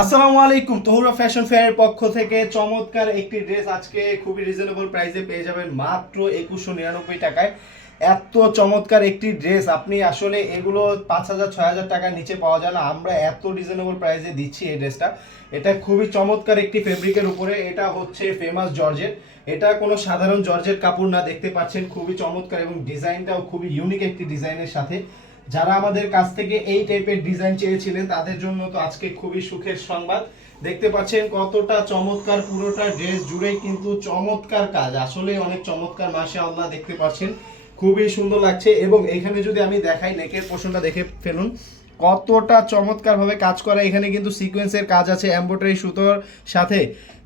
আসসালামু আলাইকুম। তহুরা ফ্যাশন ফেয়ারের পক্ষ থেকে চমৎকার একটি ড্রেস আজকে খুবই রিজনেবল প্রাইসে পেয়ে যাবেন মাত্র 2199 টাকায়। এত চমৎকার একটি ড্রেস আপনি আসলে এগুলো 5000 6000 টাকার নিচে পাওয়া যায় না। আমরা এত রিজনেবল প্রাইসে দিচ্ছি এই ড্রেসটা। এটা খুবই চমৎকার একটি ফেব্রিকের উপরে, এটা হচ্ছে ফেমাস জর্জেট। এটা কোনো সাধারণ জর্জেট কাপড় না, দেখতে পাচ্ছেন খুবই চমৎকার এবং ডিজাইনটাও খুবই ইউনিক একটি ডিজাইনের সাথে। যারা আমাদের কাছ থেকে এই টাইপের ডিজাইন চেয়েছিলেন তাদের জন্য তো আজকে খুবই সুখের সংবাদ। দেখতে পাচ্ছেন কতটা চমৎকার, পুরোটা ড্রেস জুড়েই কিন্তু চমৎকার কাজ, আসলে অনেক চমৎকার, মাশাআল্লাহ। দেখতে পাচ্ছেন খুবই সুন্দর লাগছে এবং এখানে যদি আমি দেখাই নেকের পোর্শনটা দেখে ফেলুন কতটা চমৎকার ভাবে কাজ করা। এখানে কিন্তু সিকোয়েন্সের কাজ আছে, এমব্রয়ডারি সুতোর সাথে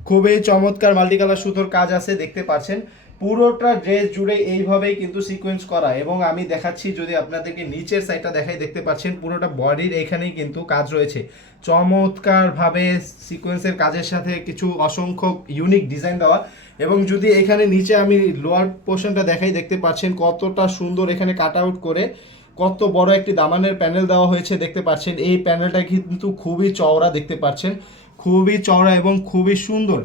খুবই চমৎকার মাল্টি কালার সুতোর কাজ আছে। দেখতে পাচ্ছেন পুরোটা ড্রেস জুড়ে এইভাবেই কিন্তু সিকোয়েন্স করা। এবং আমি দেখাচ্ছি, যদি আপনাদেরকে নিচের সাইডটা দেখাই, দেখতে পাচ্ছেন পুরোটা বডির এখানেই কিন্তু কাজ রয়েছে চমৎকার ভাবে সিকোয়েন্সের কাজের সাথে কিছু অসংখ্য ইউনিক ডিজাইন দেওয়া। এবং যদি এখানে নিচে আমি লোয়ার পোর্শনটা দেখাই, দেখতে পাচ্ছেন কতটা সুন্দর এখানে কাট আউট করে কত বড় একটি দামানের প্যানেল দেওয়া হয়েছে। দেখতে পাচ্ছেন এই প্যানেলটা কিন্তু খুবই চওড়া, দেখতে পাচ্ছেন খুবই চওড়া এবং খুবই সুন্দর।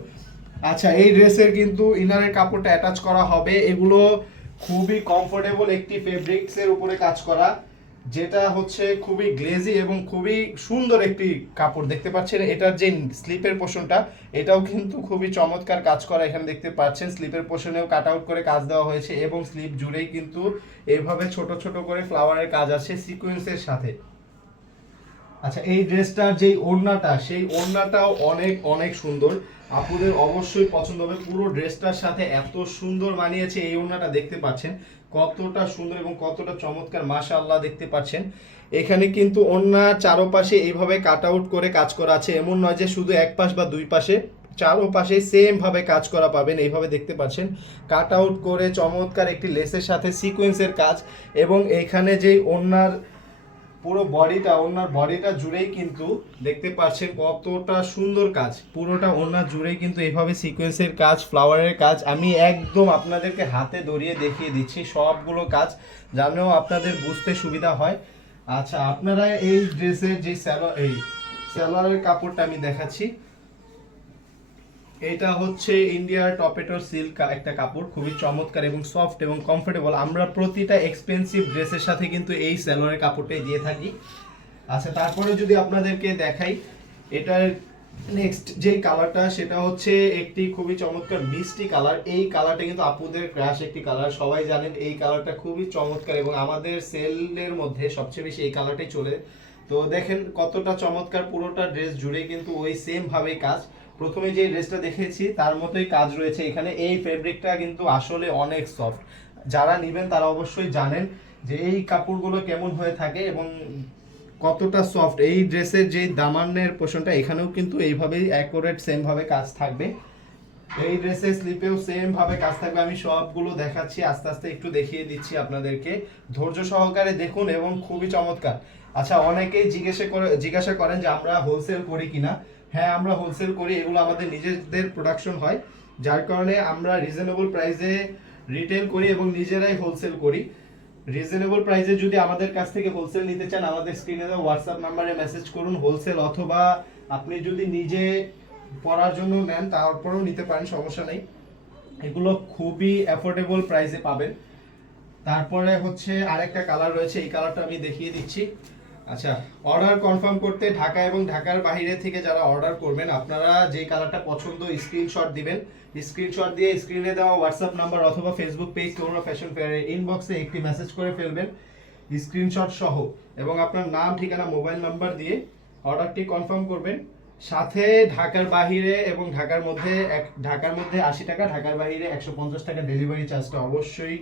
আচ্ছা, এই ড্রেসের কিন্তু ইনারের কাপড়টা অ্যাটাচ করা হবে। এগুলো খুবই কমফোর্টেবল একটি ফেব্রিক্সের উপরে কাজ করা, যেটা হচ্ছে খুবই গ্লেজি এবং খুবই সুন্দর একটি কাপড়। দেখতে পাচ্ছেন এটার যে স্লিপের পোর্শনটা, এটাও কিন্তু খুবই চমৎকার কাজ করা। এখানে দেখতে পাচ্ছেন স্লিপের পোর্শনেও কাট আউট করে কাজ দেওয়া হয়েছে এবং স্লিপ জুড়েই কিন্তু এভাবে ছোট ছোট করে ফ্লাওয়ারের কাজ আছে সিকোয়েন্সের সাথে। আচ্ছা, এই ড্রেসটার যেই ওড়নাটা, সেই ওড়নাটাও অনেক অনেক সুন্দর, আপুদের অবশ্যই পছন্দ হবে। পুরো ড্রেসটার সাথে এত সুন্দর মানিয়েছে এই ওড়নাটা, দেখতে পাচ্ছেন কতটা সুন্দর এবং কতটা চমৎকার, মাশাআল্লাহ। দেখতে পাচ্ছেন এখানে কিন্তু ওড়না চারোপাশে এইভাবে কাট আউট করে কাজ করা আছে, এমন নয় যে শুধু এক পাশ বা দুই পাশে, চারোপাশে সেম ভাবে কাজ করা পাবেন এইভাবে। দেখতে পাচ্ছেন কাট আউট করে চমৎকার একটি লেসের সাথে সিকোয়েন্সের কাজ। এবং এখানে যেই ওড়নার পুরো বডিটা, ওনার বডিটা জুড়েই কিন্তু দেখতে পাচ্ছেন কতটা সুন্দর কাজ। পুরোটা ওনার জুড়েই কিন্তু এইভাবে সিকোয়েন্সের কাজ, ফ্লাওয়ারের কাজ। আমি একদম আপনাদেরকে হাতে ধরিয়ে দেখিয়ে দিচ্ছি সবগুলো কাজ, যেন আপনাদের বুঝতে সুবিধা হয়। আচ্ছা, আপনারা এই ড্রেসের যে সালোয়ারের কাপড়টা আমি দেখাচ্ছি, এটা হচ্ছে ইন্ডিয়ার টপেটো সিল্ক একটা কাপড়, খুবই চমৎকার এবং সফট এবং কমফোর্টেবল। আমরা প্রতিটা এক্সপেন্সিভ ড্রেসের সাথে কিন্তু এই সালোয়ারের কাপড়টাই দিয়ে থাকি। আচ্ছা, তারপরে যদি আপনাদেরকে দেখাই এটার নেক্সট যে কালারটা, সেটা হচ্ছে একটি খুবই চমৎকার মিষ্টি কালার। এই কালারটা কিন্তু আপুদের ক্রাশ একটি কালার, সবাই জানেন এই কালারটা খুবই চমৎকার এবং আমাদের সেলের মধ্যে সবচেয়ে বেশি এই কালারটাই চলে। তো দেখেন কতটা চমৎকার, পুরোটা ড্রেস জুড়ে কিন্তু ওই সেম ভাবে কাজ। প্রথমে যে ড্রেসটা দেখেছি তার মতোই কাজ রয়েছে এখানে। এই ফেব্রিকটা কিন্তু আসলে অনেক সফট, যারা নেবেন তারা অবশ্যই জানেন যে এই কাপড়গুলো কেমন হয়ে থাকে এবং কতটা সফট। এই ড্রেসের যে দামানের পোর্শনটা, এখানেও কিন্তু এইভাবেই অ্যাকুরেট সেম ভাবে কাজ থাকবে। এই ড্রেসের স্লিপেও সেম ভাবে কাজ থাকবে। আমি সবগুলো দেখাচ্ছি, আস্তে আস্তে একটু দেখিয়ে দিচ্ছি আপনাদেরকে, ধৈর্য সহকারে দেখুন এবং খুবই চমৎকার। আচ্ছা, অনেকেই জিজ্ঞাসা করেন যে আমরা হোলসেল করি কিনা। হ্যাঁ, আমরা হোলসেল করি, এগুলো আমাদের নিজেদের প্রোডাকশন হয়, যার কারণে আমরা রিজনেবল প্রাইসে রিটেল করি এবং নিজেরাই হোলসেল করি। রিজনেবল প্রাইসে যদি আমাদের কাছ থেকে হোলসেল নিতে চান, আমাদের স্ক্রিনে দেওয়া হোয়াটসঅ্যাপ নাম্বারে মেসেজ করুন। হোলসেল অথবা আপনি যদি নিজে পড়ার জন্য নেন তারপরেও নিতে পারেন, সমস্যা নেই। এগুলো খুবই অ্যাফোর্ডেবল প্রাইসে পাবেন। তারপরে হচ্ছে আরেকটা কালার রয়েছে, এই কালারটা আমি দেখিয়ে দিচ্ছি। আচ্ছা, অর্ডার কনফার্ম করতে ঢাকা এবং ঢাকার বাইরে থেকে যারা অর্ডার করবেন, আপনারা যে কালারটা পছন্দ স্ক্রিনশট দিবেন। স্ক্রিনশট দিয়ে স্ক্রিনে দেওয়া হোয়াটসঅ্যাপ নাম্বার অথবা ফেসবুক পেজ তহুরা ফ্যাশন ফেয়ারের ইনবক্সে একটি মেসেজ করে ফেলবেন স্ক্রিনশট সহ, এবং আপনার নাম, ঠিকানা, মোবাইল নাম্বার দিয়ে অর্ডারটি কনফার্ম করবেন। সাথে ঢাকার বাইরে এবং ঢাকার মধ্যে 80 টাকা, ঢাকার বাইরে 150 টাকা ডেলিভারি চার্জটা অবশ্যই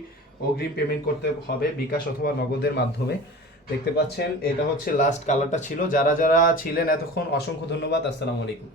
অগ্রিম পেমেন্ট করতে হবে বিকাশ অথবা নগদের মাধ্যমে। দেখতে পাচ্ছেন এটা হচ্ছে লাস্ট কালারটা ছিল। যারা যারা ছিলেন এতক্ষণ অসংখ্য ধন্যবাদ। আসসালামু আলাইকুম।